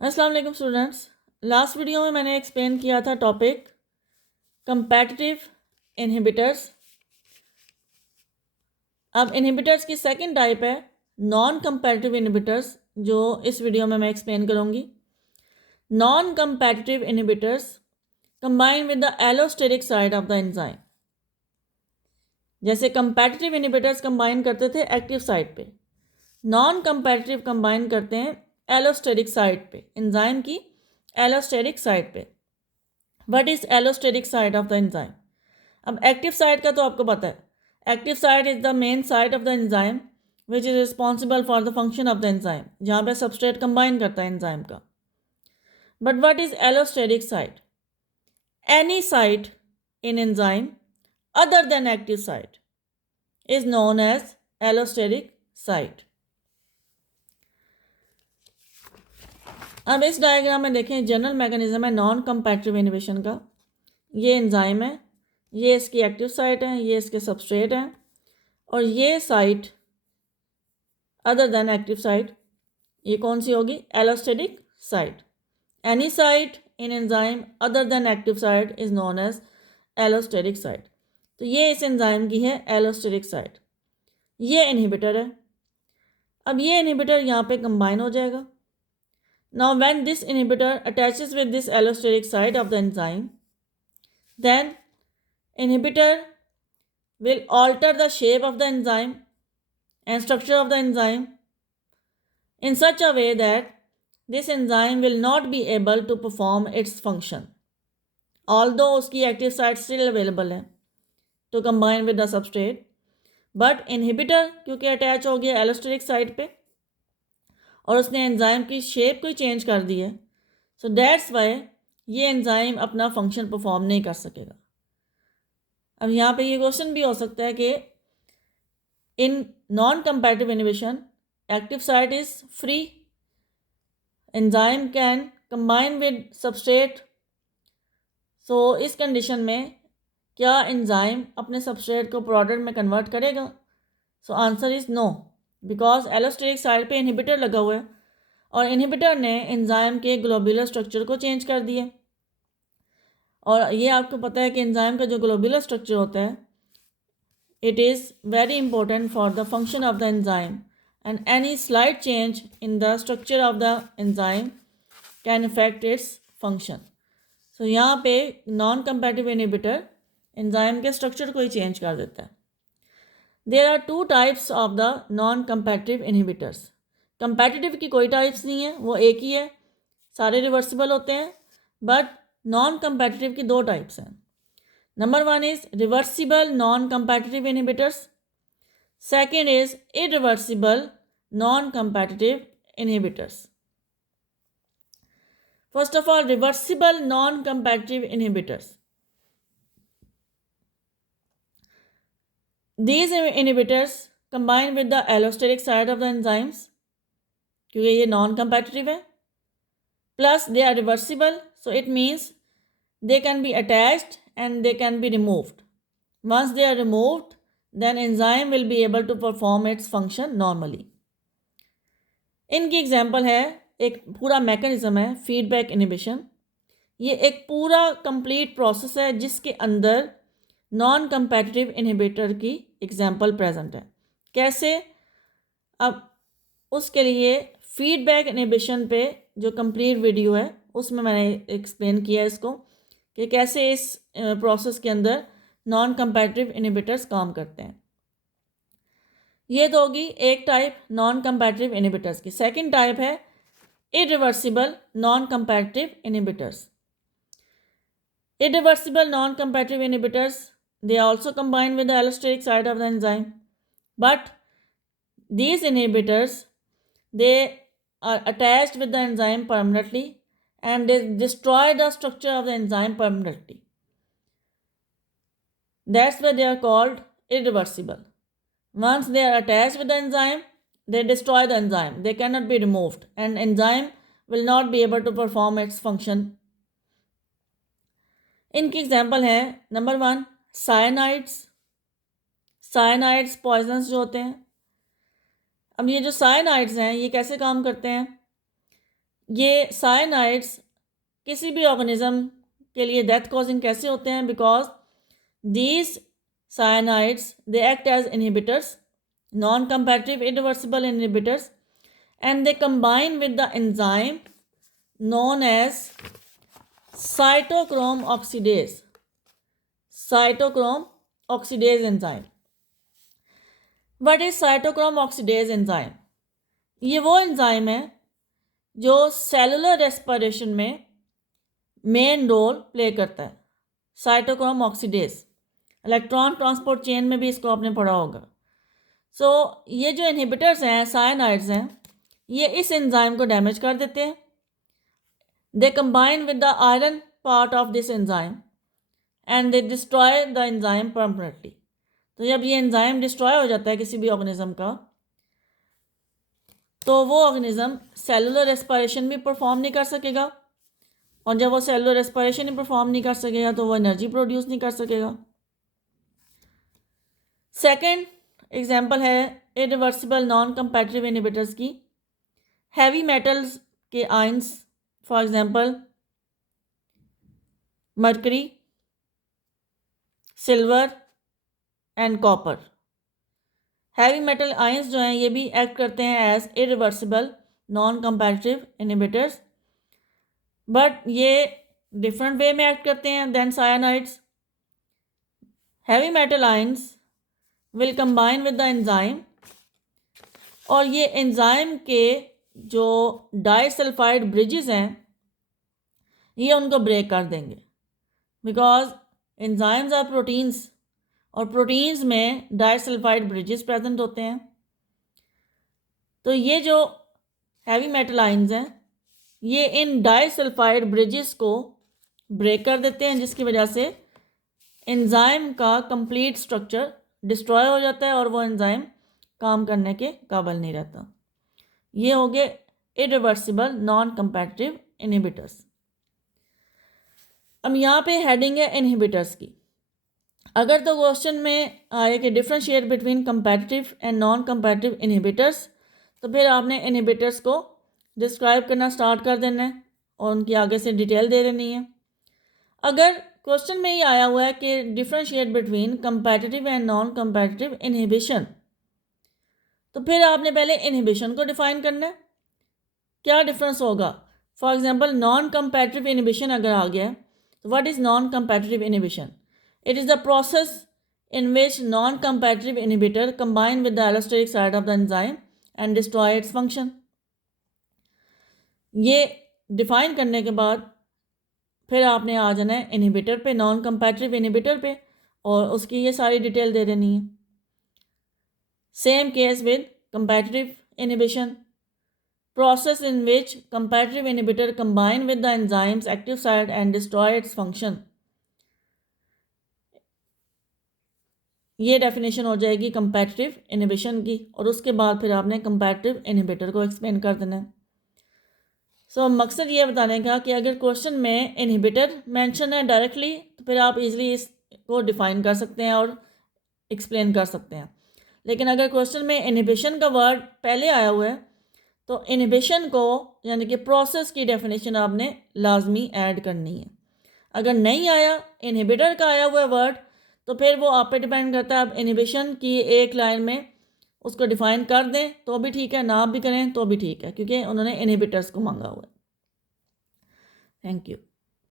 अस्सलाम वालेकुम students. Last video में मैंने एक्सप्लेन किया था टॉपिक कंपैटिटिव इनहिबिटर्स। अब इनहिबिटर्स की सेकंड टाइप है नॉन कंपैटिटिव इनहिबिटर्स, जो इस वीडियो में मैं एक्सप्लेन करूँगी। Non competitive inhibitors combine with the allosteric side of the enzyme. जैसे कंपैटिटिव इनहिबिटर्स कंबाइन करते थे एक्टिव साइड पे, नॉन कंपैटिटिव कंबाइन करते हैं एलोस्टेरिक साइड पे, एंजाइम की एलोस्टेरिक साइड पे। What is allosteric side of the enzyme? अब एक्टिव साइड का तो आपको पता है, active side is the main side of the enzyme which is responsible for the function of the enzyme, जहाँ पे सबस्ट्रेट कंबाइन करता है एंजाइम का। But what is allosteric side? Any side in enzyme other than active side is known as allosteric side. अब इस diagram में देखें, general mechanism है नॉन कंपैटिटिव इनहिबिशन का। ये एंजाइम है, ये इसकी एक्टिव साइट है, ये इसके सबस्ट्रेट हैं, और ये site other than active site, ये कौन सी होगी? Allosteric site. Any site in enzyme other than active site is known as allosteric site. तो ये इस एंजाइम की है एलोस्टेरिक साइट। ये इनहिबिटर है। अब ये इनहिबिटर यहाँ पे कंबाइन हो जाएगा। Now when this inhibitor attaches with this allosteric site of the enzyme, then inhibitor will alter the shape of the enzyme and structure of the enzyme in such a way that this enzyme will not be able to perform its function, although उसकी active site still available है to combine with the substrate, but inhibitor क्योंकि attach हो गया allosteric site पे और उसने enzyme की shape को चेंज कर दी है, सो दैट्स वाई ये एंजाइम अपना फंक्शन परफॉर्म नहीं कर सकेगा। अब यहाँ पे ये क्वेश्चन भी हो सकता है कि in non competitive inhibition active site is free, enzyme can combine with substrate, so इस कंडीशन में क्या एंजाइम अपने सबस्ट्रेट को प्रोडक्ट में कन्वर्ट करेगा? So answer is no, because allosteric side पे इनहिबिटर लगा हुआ है और इनहिबिटर ने एंजाइम के ग्लोबुलर स्ट्रक्चर को चेंज कर दिया। और ये आपको पता है कि एंजाइम का जो ग्लोबुलर स्ट्रक्चर होता है, it is very important for the function of the enzyme, and any slight change in the structure of the enzyme can affect its function. So यहाँ पे नॉन कंपैटिटिव इनहिबिटर एंजाइम के structure को ही change कर देता है। There are two types of the non competitive inhibitors. Competitive की कोई टाइप्स नहीं है, वो एक ही है, सारे रिवर्सिबल होते हैं। बट नॉन कंपैटिटिव की दो टाइप्स हैं। Number one is reversible non competitive inhibitors, second is irreversible non competitive inhibitors. First of all, reversible non competitive inhibitors. These inhibitors combine with the allosteric side of the enzymes, क्योंकि ये non competitive है, plus they are reversible, so it means they can be attached and they can be removed. Once they are removed, then enzyme will be able to perform its function normally. इनकी example है, एक पूरा mechanism है feedback inhibition. ये एक पूरा complete process है जिसके अंदर नॉन कंपैटिटिव इनहिबिटर की एग्जाम्पल प्रेजेंट है। कैसे? अब उसके लिए फीडबैक इनहिबिशन पे जो कंप्लीट वीडियो है उसमें मैंने एक्सप्लेन किया इसको कि कैसे इस प्रोसेस के अंदर नॉन कंपैटिटिव इनहिबिटर्स काम करते हैं। ये तो होगी एक टाइप नॉन कंपैटिटिव इनहिबिटर्स की। सेकंड टाइप है irreversible non competitive inhibitors. Irreversible non-competitive inhibitors, they also combine with the allosteric side of the enzyme, but these inhibitors, they are attached with the enzyme permanently and they destroy the structure of the enzyme permanently. That's why they are called irreversible. Once they are attached with the enzyme, they destroy the enzyme. They cannot be removed and enzyme will not be able to perform its function. इनकी example है, number one cyanides. Cyanides poisons जो होते हैं। अब ये जो cyanides हैं ये कैसे काम करते हैं? ये साइनाइड्स किसी भी ऑर्गेनिज्म के लिए डेथ कॉजिंग कैसे होते हैं? Because these cyanides they act as inhibitors, non competitive irreversible inhibitors, and they combine with the enzyme known as cytochrome oxidase. Cytochrome oxidase enzyme. What is cytochrome oxidase enzyme? ये वो enzyme है जो cellular respiration में main role play करता है। Cytochrome oxidase, electron transport chain में भी इसको आपने पढ़ा होगा। सो ये जो इनहिबिटर्स हैं, साइनाइड्स हैं, ये इस एंजाइम को डैमेज कर देते हैं। They combine with the iron part of this enzyme and they destroy the enzyme permanently. तो जब ये एंजाइम डिस्ट्रॉय हो जाता है किसी भी ऑर्गेनिज्म का, तो वो ऑर्गेनिज्म सेलुलर रेस्पिरेशन भी परफॉर्म नहीं कर सकेगा, और जब वो सेलुलर रेस्पिरेशन ही परफॉर्म नहीं कर सकेगा तो वो एनर्जी प्रोड्यूस नहीं कर सकेगा। सेकेंड एग्जाम्पल है इरिवर्सिबल नॉन कंपैटिटिव इनहिबिटर्स की। हैवी मेटल्स के ions, for example mercury, silver and copper. Heavy metal ions जो हैं ये भी एक्ट करते हैं as irreversible non competitive inhibitors, but ये डिफरेंट वे में एक्ट करते हैं than cyanides. Heavy metal ions will combine with the enzyme, और ये एंजाइम के जो डाइसल्फाइड ब्रिजेस हैं ये उनको ब्रेक कर देंगे, बिकॉज एंजाइम्स आर प्रोटीन्स, और प्रोटीन्स में डाइसल्फाइड ब्रिजेस प्रेजेंट होते हैं। तो ये जो हैवी मेटल आयंस हैं ये इन डाइसल्फाइड ब्रिजेस को ब्रेक कर देते हैं, जिसकी वजह से एंजाइम का कंप्लीट स्ट्रक्चर डिस्ट्रॉय हो जाता है और वो एंजाइम काम करने के काबिल नहीं रहता। ये हो गए इरिवर्सिबल नॉन कंपैटिटिव इनहिबिटर्स। अब यहाँ पे हेडिंग है इनहिबिटर्स की। अगर तो क्वेश्चन में आए कि differentiate between competitive and non competitive inhibitors, तो फिर आपने इनहिबिटर्स को डिस्क्राइब करना स्टार्ट कर देना है और उनकी आगे से डिटेल दे देनी है। अगर क्वेश्चन में ही आया हुआ है कि differentiate between competitive and non competitive inhibition, तो फिर आपने पहले इनहिबिशन को डिफाइन करना है। क्या डिफरेंस होगा? For example non competitive inhibition अगर आ गया तो what is non competitive inhibition? It is the process in which non competitive inhibitor combine with the allosteric side of the enzyme and destroy its function. ये define करने के बाद फिर आपने आ जाना है इनहिबिटर पे, नॉन कंपैटिटिव इनहिबिटर पे, और उसकी ये सारी डिटेल दे देनी है। Same case with competitive inhibition, process in which competitive inhibitor combine with the enzyme's active site and destroy its function। ये डेफिनेशन हो जाएगी competitive inhibition की, और उसके बाद फिर आपने competitive inhibitor को एक्सप्लेन कर देना है। सो मकसद ये बताने का कि अगर क्वेश्चन में इनहिबिटर मेंशन है डायरेक्टली तो फिर आप इजीली इसको डिफाइन कर सकते हैं और एक्सप्लेन कर सकते हैं। लेकिन अगर क्वेश्चन में इनहिबिशन का वर्ड पहले आया हुआ है तो इनहिबिशन को यानी कि प्रोसेस की डेफिनेशन आपने लाजमी ऐड करनी है। अगर नहीं आया, इनहिबिटर का आया हुआ वर्ड, तो फिर वो आप पे डिपेंड करता है। आप इनहिबिशन की एक लाइन में उसको डिफाइन कर दें तो भी ठीक है, ना भी करें तो भी ठीक है, क्योंकि उन्होंने इनहिबिटर्स को मांगा हुआ है। Thank you.